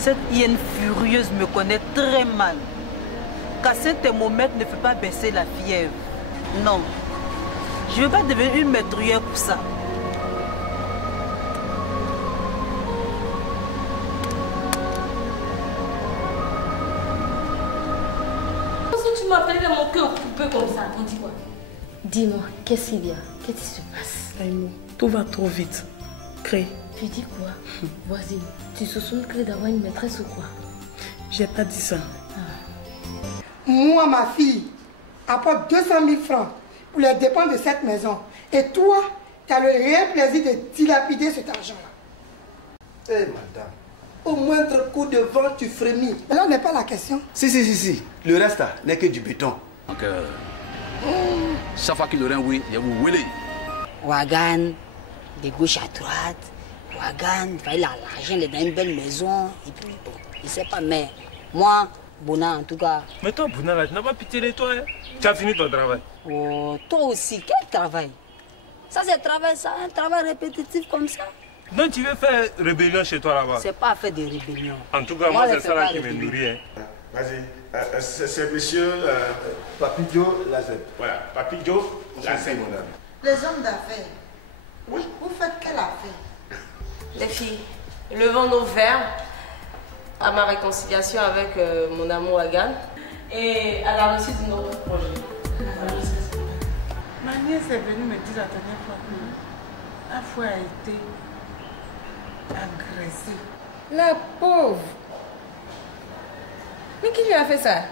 Cette hyène furieuse me connaît très mal. Casser un thermomètre ne fait pas baisser la fièvre. Non. Je ne veux pas devenir une meurtrière pour ça. Tu m'appelles avec mon cœur coupé comme ça, on dit quoi? Dis-moi, qu'est-ce qu'il y a? Qu'est-ce qui se passe? Aïmo, tout va trop vite. Crée. Tu dis quoi? Voisine, tu soupçonnes Crée d'avoir une maîtresse ou quoi? J'ai pas dit ça. Moi, ma fille, apporte 200 000 francs pour les dépenses de cette maison. Et toi, tu as le réel plaisir de dilapider cet argent-là. Eh madame, au moindre coup de vent, tu frémis. Mais là, n'est pas la question. Si. Le reste n'est que du béton. Donc, chaque fois qu'il aurait un oui, il y a vous oui. Wagan, de gauche à droite. Wagan, l'argent, il est dans une belle maison. Et puis, bon, je ne sais pas, mais moi, Bona, en tout cas. Mais toi, Bona, là, tu n'as pas pitié de toi. Hein? Tu as fini ton travail. Oh, toi aussi, quel travail? Ça, c'est travail, ça, un travail répétitif comme ça. Donc, tu veux faire rébellion chez toi là-bas? C'est pas faire de rébellion. En tout cas, moi c'est ça là qui me nourrit. Hein. Vas-y. C'est monsieur Papi Joe Lazette. Voilà, Papi Joe Lazette, mon ami. Les hommes d'affaires. Oui. Vous faites quelle affaire? Les filles, levons nos verres à ma réconciliation avec mon amour Wagan et à la réussite de notre projet. Ma nièce est venue me dire la dernière fois que la fois a été agressée. La pauvre. Mais qui lui a fait ça?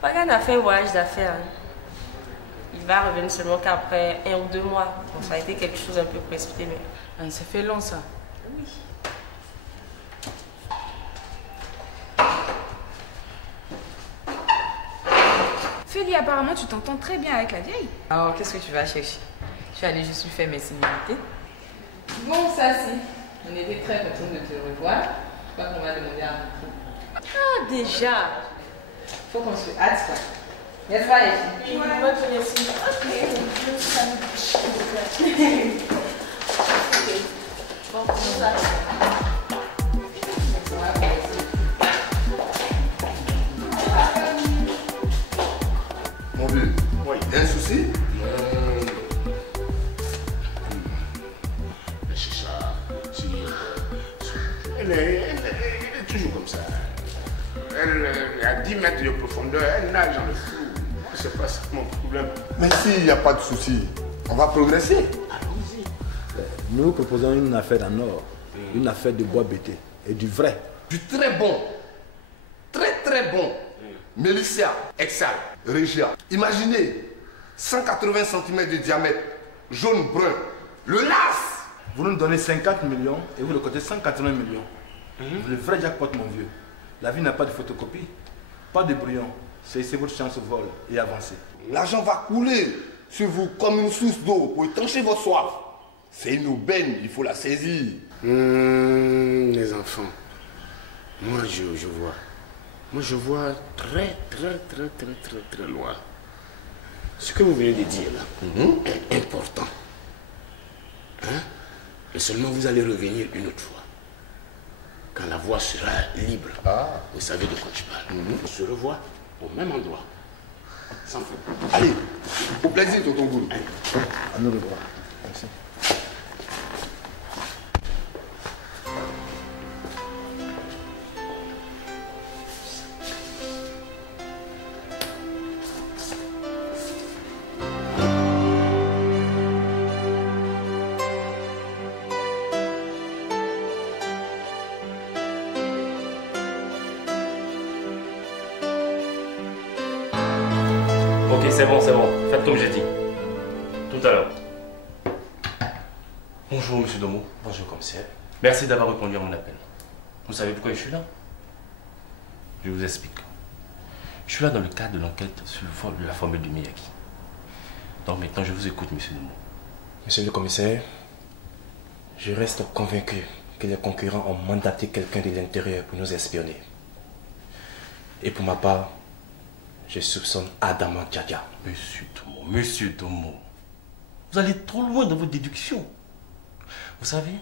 Wagan a fait un voyage d'affaires. Il va revenir seulement qu'après 1 ou 2 mois. Donc ça a été quelque chose un peu précipité. Mais... ça fait long ça. Oui. Feli, apparemment tu t'entends très bien avec la vieille. Alors qu'est-ce que tu vas chercher? Je suis allée juste lui faire mes similarités. Bon, ça c'est. On était très contents de te revoir. Je crois qu'on va demander à beaucoup. Ah, déjà. Faut qu'on se hâte, quoi. N'est-ce pas, les filles? Oui, moi, je viens ici. Ok. Bon, c'est ça. Mon vieux, il y a un souci? Elle est toujours comme ça. Elle à 10 mètres de profondeur, elle nage dans le flou. C'est pas ça mon problème. Mais s'il n'y a pas de souci, on va progresser. Allons-y. Nous proposons une affaire en or, une affaire de bois bété et du vrai. Du très bon, très bon. Mélicia, Exal, Régia. Imaginez, 180 cm de diamètre, jaune, brun. Le las. Vous nous donnez 50 millions et vous le côté 180 millions. Le vrai jackpot, mon vieux. La vie n'a pas de photocopie, pas de brouillon. C'est votre chance au vol et avancer. L'argent va couler. sur vous comme une source d'eau pour étancher votre soif. C'est une aubaine, il faut la saisir. Les enfants, moi je vois. Moi je vois très loin. Ce que vous venez de dire là est important. Hein? Et seulement vous allez revenir une autre fois. Quand la voie sera libre. Vous savez de quoi je parle. On se revoit au même endroit. Sans faute. Allez, au plaisir, tonton Goulou. À nous revoir. Merci. Ok, c'est bon. Faites comme j'ai dit. Tout à l'heure. Bonjour, monsieur Domo. Bonjour, commissaire. Merci d'avoir répondu à mon appel. Vous savez pourquoi je suis là? Je vous explique. Je suis là dans le cadre de l'enquête sur le vol de la formule de Miyagi. Donc maintenant, je vous écoute, monsieur Domo. Monsieur le commissaire, je reste convaincu que les concurrents ont mandaté quelqu'un de l'intérieur pour nous espionner. Et pour ma part, je soupçonne Adama Djadia. Monsieur Domo, vous allez trop loin dans vos déductions. Vous savez,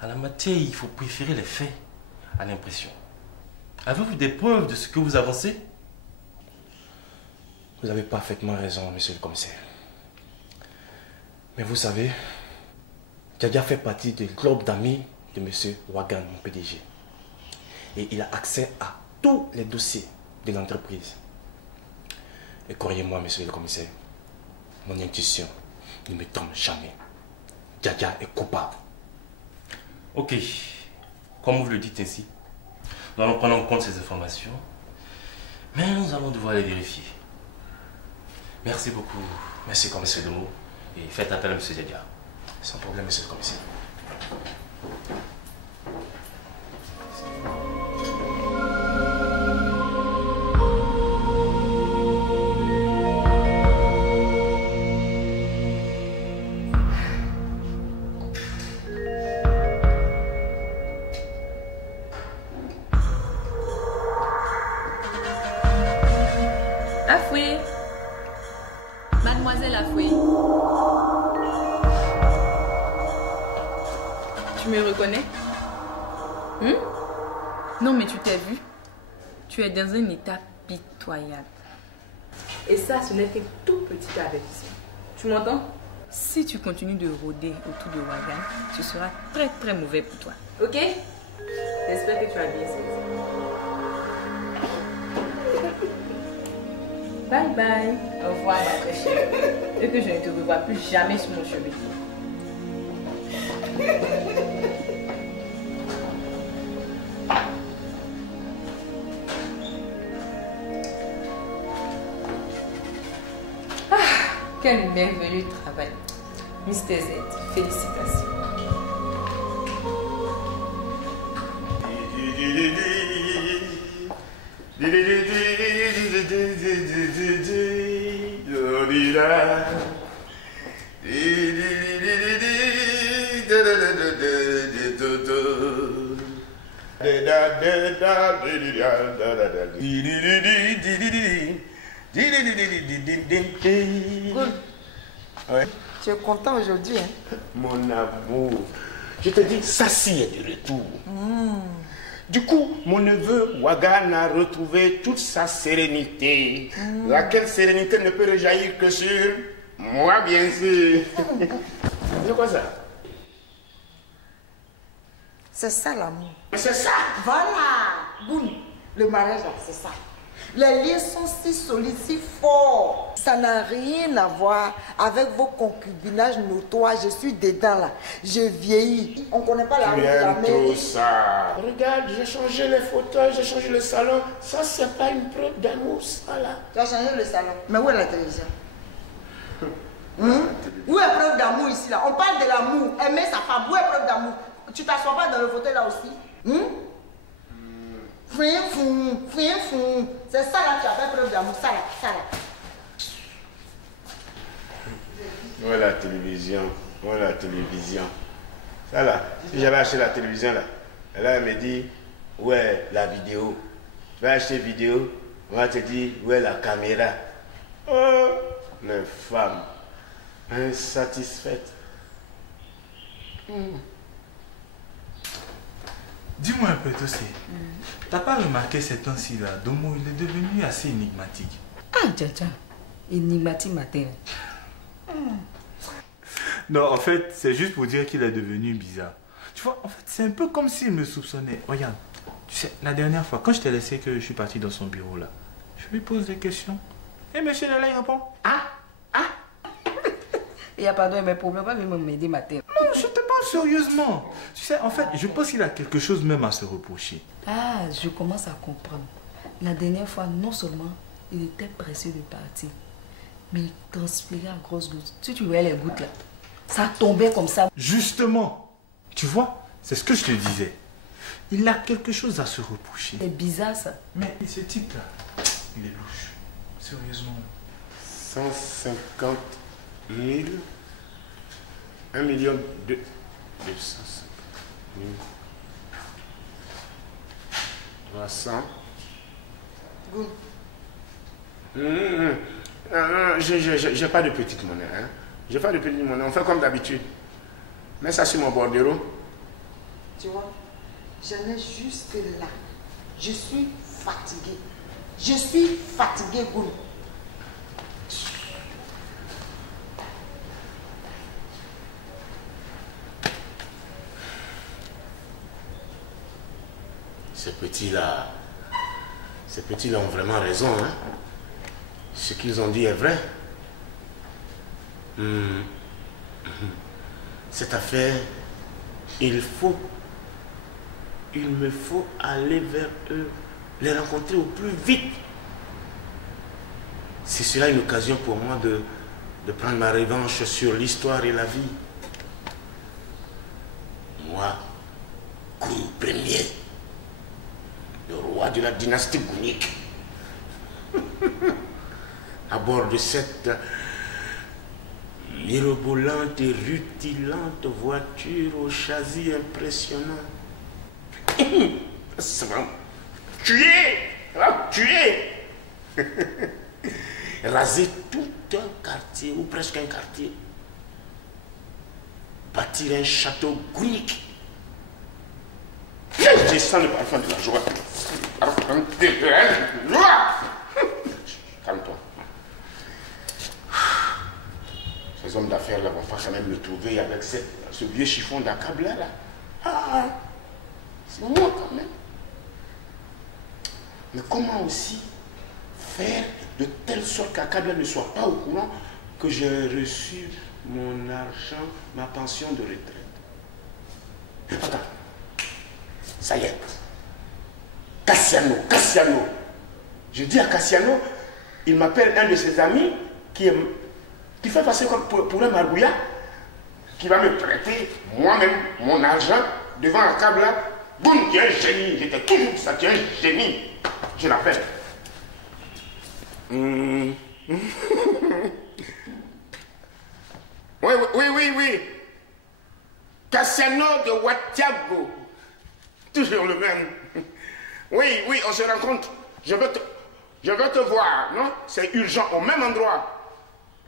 à la matière, il faut préférer les faits à l'impression. Avez-vous des preuves de ce que vous avancez? Vous avez parfaitement raison, monsieur le commissaire. Mais vous savez, Djadia fait partie du club d'amis de monsieur Wagan, mon PDG. Et il a accès à tous les dossiers de l'entreprise. Et croyez-moi, monsieur le commissaire, mon intuition ne me trompe jamais. Djadia est coupable. Ok, comme vous le dites ainsi, nous allons prendre en compte ces informations, mais nous allons devoir les vérifier. Merci beaucoup. Merci, commissaire Domo. Et faites appel à monsieur Djadia. Sans problème, monsieur le commissaire. Afoué. Mademoiselle Afoué. Tu me reconnais? Non, mais tu t'es vu. Tu es dans un état pitoyable. Et ça, ce n'est qu'un tout petit avertissement. Tu m'entends? Si tu continues de rôder autour de Wagan, ce sera très mauvais pour toi. Ok? J'espère que tu as bien saisi. Bye bye. Au revoir, ma très chère. Et que je ne te revois plus jamais sur mon chemin. Quel merveilleux travail. Mr. Z, félicitations. Ouais. Tu es content aujourd'hui, hein? Mon amour, je te dis, Sassi est de retour. Du coup, mon neveu Wagan a retrouvé toute sa sérénité. Laquelle sérénité ne peut rejaillir que sur moi, bien sûr. C'est quoi ça? C'est ça l'amour. Mais c'est ça! Voilà! Boum! Le mariage là, c'est ça. Les liens sont si solides, si forts. Ça n'a rien à voir avec vos concubinages notoires. Je suis dedans là. Je vieillis. On ne connaît pas la route de la mer. Tout ça. Regarde, j'ai changé les fauteuils, j'ai changé le salon. Ça, c'est pas une preuve d'amour, ça là. Tu as changé le salon. Mais où est la télévision? Où est preuve d'amour ici là? On parle de l'amour. Aimer sa femme. Où est preuve d'amour? Tu t'assois pas dans le fauteuil là aussi? C'est ça là, tu as fait preuve d'amour. Ça là, ça là. Où est la télévision? Où est la télévision? Ça là, si j'avais acheté la télévision là, et là elle me dit, où est la vidéo? Tu vas acheter vidéo, on va te dire, où est la caméra? Oh, les femmes insatisfaites. Dis-moi un peu, Tossé. T'as pas remarqué ces temps-ci là, Domo il est devenu assez énigmatique. Ah, Dja, énigmatique matin. Non, en fait, c'est juste pour dire qu'il est devenu bizarre. Tu vois, en fait, c'est un peu comme s'il me soupçonnait. Regarde, tu sais, la dernière fois, quand je t'ai laissé que je suis parti dans son bureau là, je lui pose des questions. Et monsieur Lala, il répond. Il n'y a pas de mes problèmes, pas venir m'aider matin. Non, je te parle sérieusement. Tu sais, en fait, je pense qu'il a quelque chose même à se reprocher. Ah, je commence à comprendre. La dernière fois, non seulement il était pressé de partir, mais il transpirait à grosses gouttes. Si tu voyais les gouttes là, ça tombait comme ça. Justement, tu vois, c'est ce que je te disais. Il a quelque chose à se reprocher. C'est bizarre ça. Mais ce type là, il est louche. Sérieusement. 150 000, 1 million de 250 000, 300. Good. J'ai pas de petite monnaie. Hein. J'ai pas de petite monnaie. On fait comme d'habitude. Mets ça sur mon bordereau. Tu vois, j'en ai juste là. Je suis fatiguée. Je suis fatiguée, Goul. Ces petits-là ont vraiment raison. Hein? Ce qu'ils ont dit est vrai. Cette affaire, il me faut aller vers eux, les rencontrer au plus vite. C'est cela une occasion pour moi de prendre ma revanche sur l'histoire et la vie. Moi, Goun Ier, le roi de la dynastie gounique, à bord de cette mirobolante et rutilante voiture au châssis impressionnant. Ça va tuer, raser tout un quartier, ou presque un quartier, bâtir un château gounique. Je sens le parfum de la joie. Calme-toi. Ces hommes d'affaires là vont pas quand même me trouver avec ce vieux chiffon d'accabla là. Ah, c'est moi quand même. Mais comment aussi faire de telle sorte qu'Accabla ne soit pas au courant que j'ai reçu mon argent, ma pension de retraite? Attends. Ça y est. Cassiano. Je dis à Cassiano, il m'appelle un de ses amis qui fait passer comme pour un margouillat, qui va me prêter moi-même mon argent devant Accabla. Boum, tu es un génie. J'étais toujours ça, tu es un génie. Je l'appelle. Oui. Cassiano de Watiago. Toujours le même. Oui, on se rencontre. Je veux te voir, non? C'est urgent, au même endroit.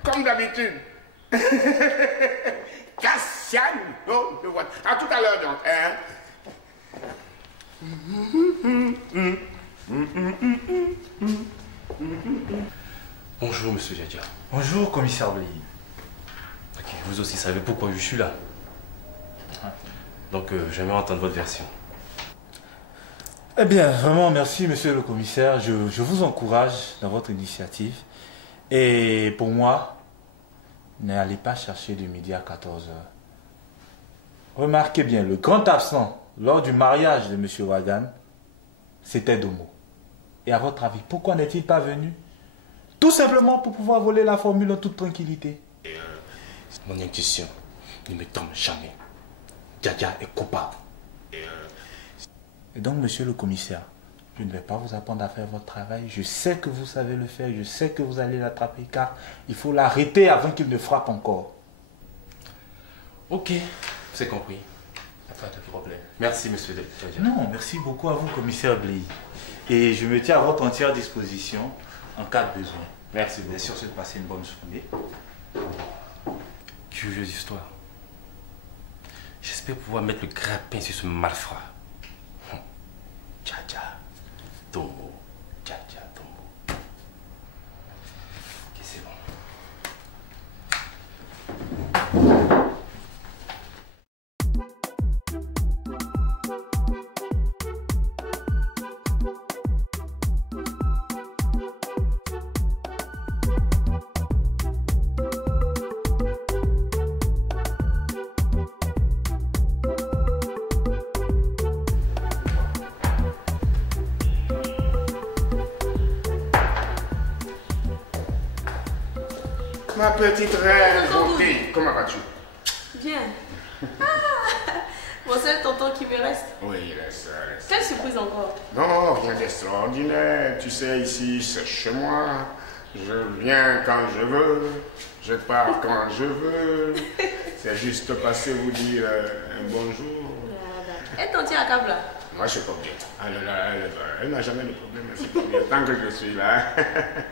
Comme d'habitude. Cassiano de Watiago. À tout à l'heure, donc. Hein? Bonjour, monsieur Dja. Bonjour, commissaire Bli. Ok, vous aussi savez pourquoi je suis là. Donc, j'aimerais entendre votre version. Eh bien, vraiment, merci, monsieur le commissaire. Je vous encourage dans votre initiative. Et pour moi, n'allez pas chercher de midi à 14h. Remarquez bien, le grand absent lors du mariage de monsieur Wagan, c'était Domo. Et à votre avis, pourquoi n'est-il pas venu? Tout simplement pour pouvoir voler la formule en toute tranquillité. Mon intuition ne me tombe jamais. Dja est coupable. Et donc, monsieur le commissaire, je ne vais pas vous apprendre à faire votre travail. Je sais que vous savez le faire. Je sais que vous allez l'attraper car il faut l'arrêter avant qu'il ne frappe encore. Ok, c'est compris. Pas de problème. Merci, monsieur Djadia. Non, merci beaucoup à vous, commissaire Bley. Et je me tiens à votre entière disposition en cas de besoin. Merci beaucoup. Bien sûr, c'est de passer une bonne journée. Curieuse histoire. J'espère pouvoir mettre le grappin sur ce malfrat. Djadia, Tombo, Djadia, Tombo. Ok, c'est bon. Ma petite reine, ok, comment vas-tu? Bien. Bon, c'est le tonton qui me reste. Oui, il reste. Quelle surprise encore? Non, rien d'extraordinaire. Tu sais, ici, c'est chez moi. Je viens quand je veux. Je pars quand je veux. C'est juste passer vous dire un bonjour. Et ton tia à câble là? Moi, je suis pas bien. Elle n'a jamais de problème. C'est pas bien. Tant que je suis là.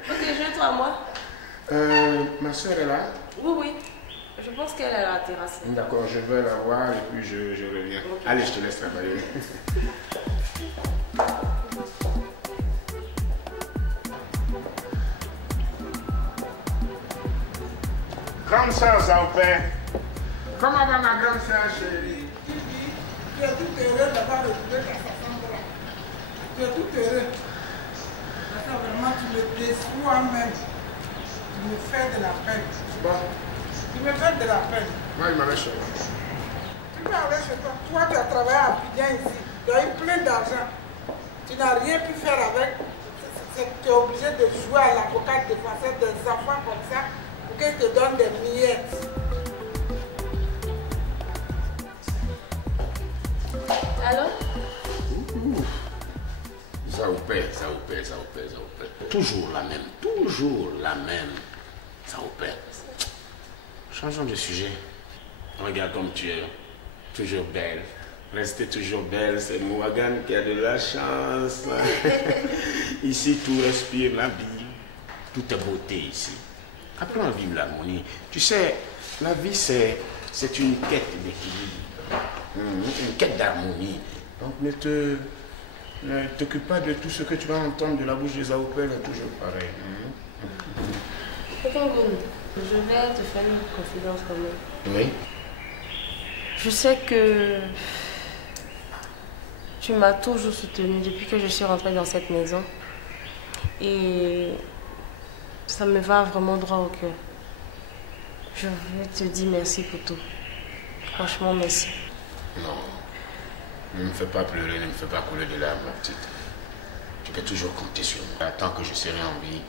Ok, je vais toi à moi. Ma soeur est là? Oui, oui. Je pense qu'elle est à la terrasse. D'accord, je vais la voir et puis je reviens. Okay. Allez, je te laisse travailler. Grande sœur Zaopé, comment va ma grande sœur chérie? Tu es tout heureux d'avoir retrouvé ta façon là. Tu es tout heureux. Parce que vraiment, tu me déçois même. Tu me fais de la peine. Bon. Tu me fais de la peine. Moi, il m'allait chez moi. Tu peux aller chez toi. Toi, tu as travaillé à Abidjan ici. Tu as eu plein d'argent. Tu n'as rien pu faire avec. Tu es obligé de jouer à l'avocat défenseur des enfants comme ça pour qu'ils te donnent des miettes. Allô? Zaopé. Toujours la même. Zaopé. Changeons de sujet. Regarde comme tu es, toujours belle. Restez toujours belle, c'est Mouagan qui a de la chance. Ici, tout respire la vie. Tout est beauté ici. Apprends à vivre l'harmonie. Tu sais, la vie, c'est une quête d'équilibre. Une quête d'harmonie. Donc, ne t'occupe pas de tout ce que tu vas entendre de la bouche des Zaopé, est toujours pareil. Je vais te faire une confidence quand même. Oui. Je sais que tu m'as toujours soutenue depuis que je suis rentrée dans cette maison. Et ça me va vraiment droit au cœur. Je veux te dire merci pour tout. Franchement, merci. Non. Ne me fais pas pleurer, ne me fais pas couler de larmes, ma petite. Tu peux toujours compter sur moi. Tant que je serai en vie,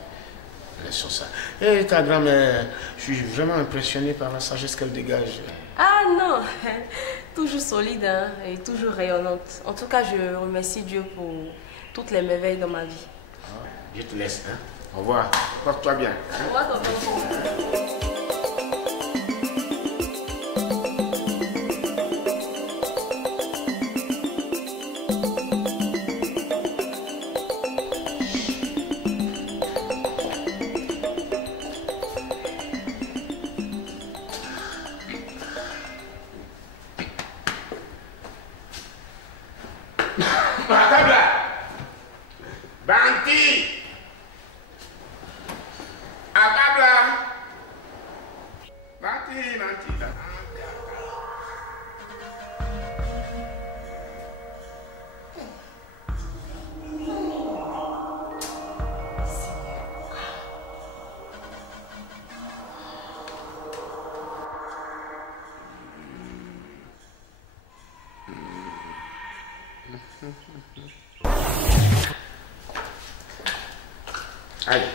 laissons ça. Et ta grand-mère, je suis vraiment impressionné par la sagesse qu'elle dégage. Ah non, toujours solide hein, et toujours rayonnante. En tout cas, je remercie Dieu pour toutes les merveilles dans ma vie. Je te laisse. Hein. Au revoir. Porte-toi bien. Au revoir, tonton. Allez.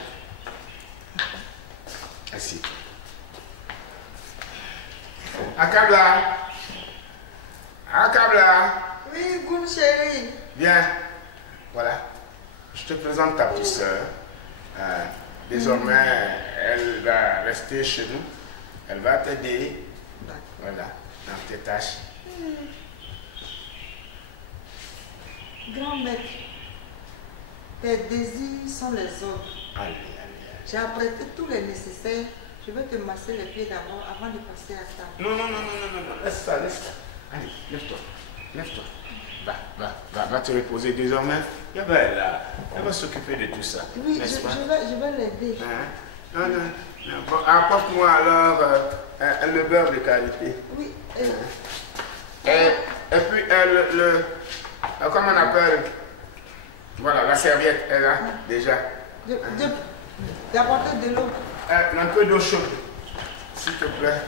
Assis. Akabla. Oui, Goum chérie. Viens. Voilà. Je te présente ta petite soeur. Désormais, elle va rester chez nous. Elle va t'aider. Voilà. dans tes tâches. Grand maître, tes désirs sont les autres. Allez. J'ai apprêté tous les nécessaires. Je vais te masser les pieds d'abord avant de passer à table. Non. Laisse ça. Allez, lève-toi. Va te reposer désormais. Elle va s'occuper de tout ça. Oui, je vais l'aider. Non. Bon, apporte-moi alors le beurre de karité. Oui. Et puis, comment on appelle? Voilà, la serviette est là, déjà. D'apporter de l'eau. Un peu d'eau chaude, s'il te plaît.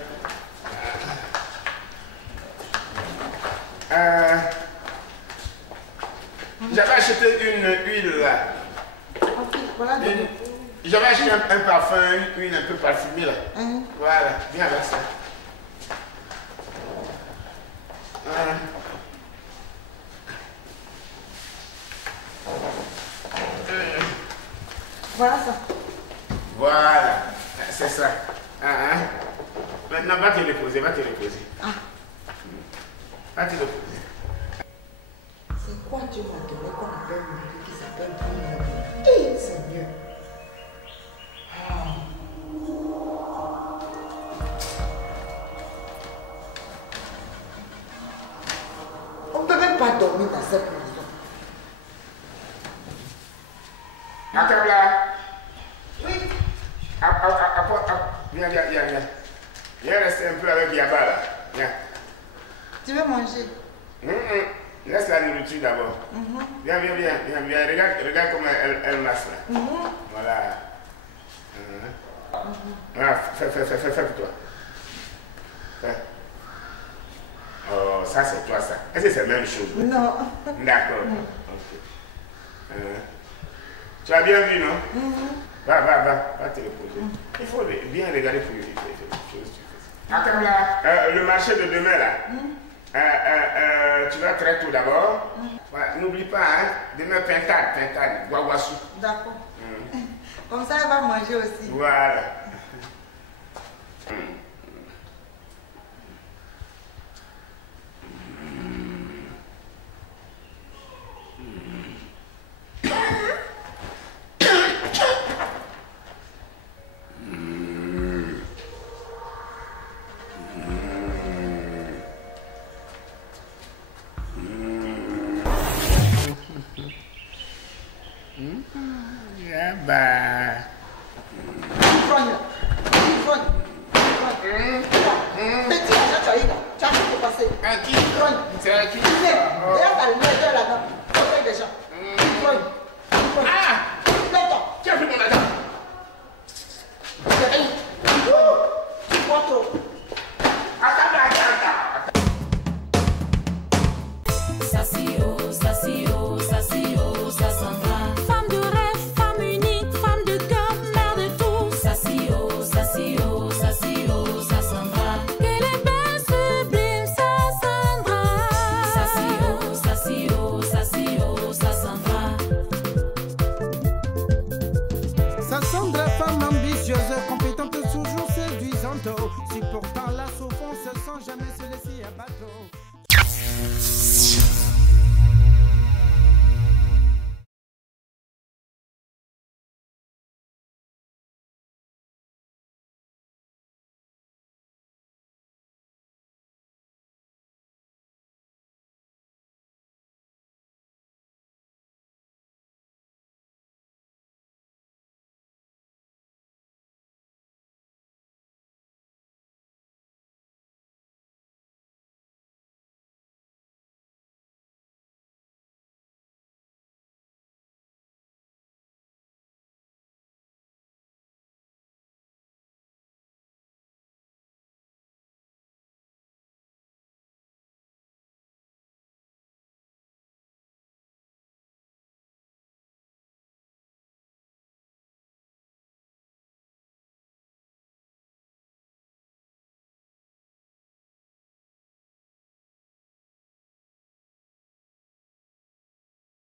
J'avais acheté une huile là. J'avais acheté un parfum, une huile un peu parfumée là. Voilà, viens avec ça. Voilà ça. Voilà, c'est ça. Maintenant, va te reposer. Va te reposer. C'est quoi Dieu m'a donné qu'on appelle une vie qui s'appelle Bruno? Seigneur. On ne peut même pas dormir dans cette maison. Akabla. Oui. Viens. Viens rester un peu avec Yaba là. Viens. Tu veux manger? Laisse la nourriture d'abord. Viens. Regarde comment elle masse là. Voilà. Voilà, fais pour toi. Fais. Oh, ça c'est toi ça. Est-ce que c'est la même chose? Non. D'accord. Ok. Tu as bien vu, non? Va te reposer. Il faut bien regarder pour les choses. Attends là, le marché de demain là. Tu vas très tôt d'abord. N'oublie pas, hein, demain pintade, guaguassou. D'accord. Comme ça, elle va manger aussi. Voilà. Petit, tu as fait passer. C'est à qui?